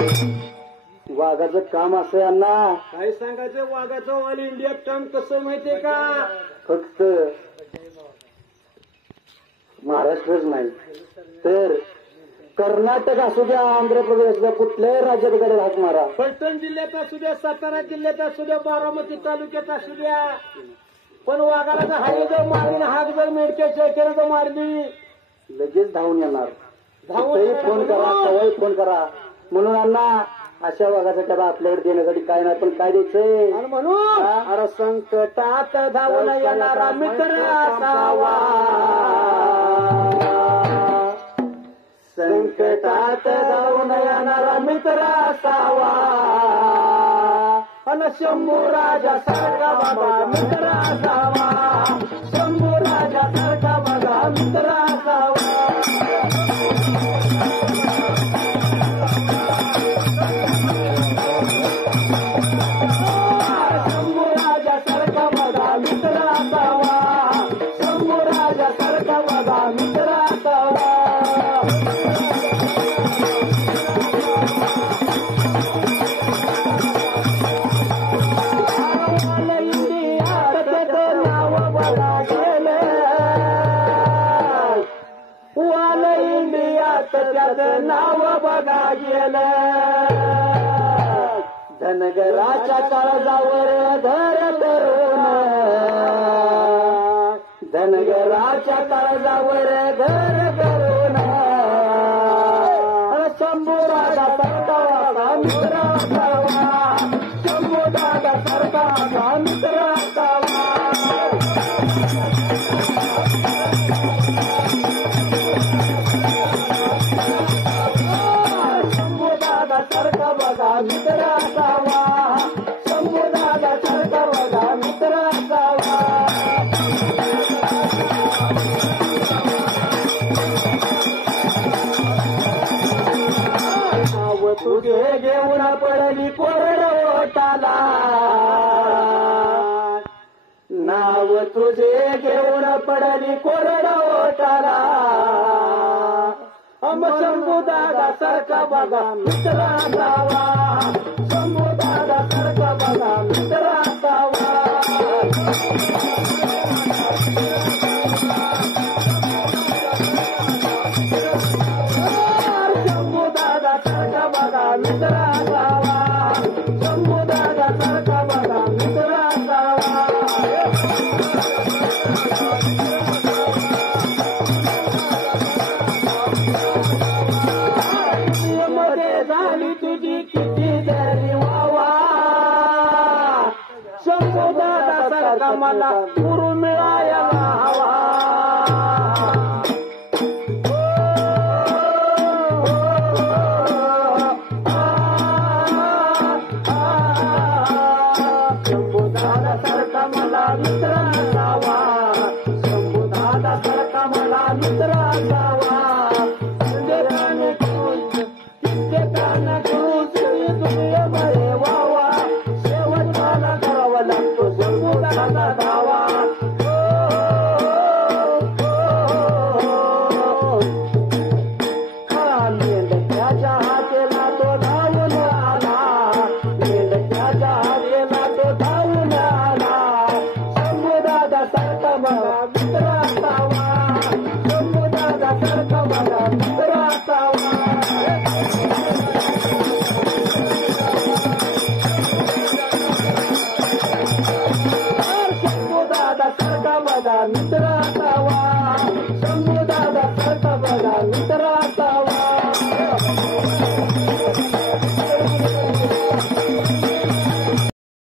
वाघाचं काम असं अण्णा. काय सांगायचं वाघाचं ऑल इंडिया काम कसं माहितीये का? फक्त महाराष्ट्रच नाही तर कर्नाटक असू द्या, आंध्र प्रदेशला कुठल्याही राज्याकडे हात मारा. फलटण जिल्ह्यात असू द्या, सातारा जिल्ह्यात असू द्या, बारामती तालुक्यात असू द्या, पण वाघाला जर हाय जर मारली हात जर मेडक्याच्या केलं तर मारली लगेच धावून येणार. धावून फोन करा, सवय फोन करा. म्हणून अण्णा अशा वाघाचा त्याला आपल्याकडे देण्यासाठी काय नाही, पण काय द्यायचंय आणि म्हणून अरे संकटात धावून येणारा मित्र असावा, संकटात धावून येणारा मित्र असावा, अन शंभू राजा सारखा बघा मित्र असावा, शंभू राजा सारखा बघा मित्र असावा. शंभू राजा सारखा बघा मित्र असावा, शंभू राजा सारखा बघा मित्र असावा. वाल इंडियात त्याचं नाव बघा गेलं, धनगराच्या काळजावर घर करून, धनगराच्या काळजावर घर करून, शंभू राजा सारखा वाघा मित्र असावा, शंभू राजा सारखा वाघा मित्र असावा. सारखा बघा मित्र असावा, शंभू दादा सारखा बघा मित्र असावा. नाव तुझे घेऊन पडली कोरड ओटाला, नाव तुझे घेऊन पडली कोरड ओटाला, शंभू दादा सारखा बघा मित्र असावा, शंभू दादा सारखा बघा मित्र असावा. शंभू दादा सारखा बघा मित्र असावा, शंभू दादा सारखा बघा मित्र असावा. झाली तुझी किती तरी वावा, शंभू दादा सारखा मला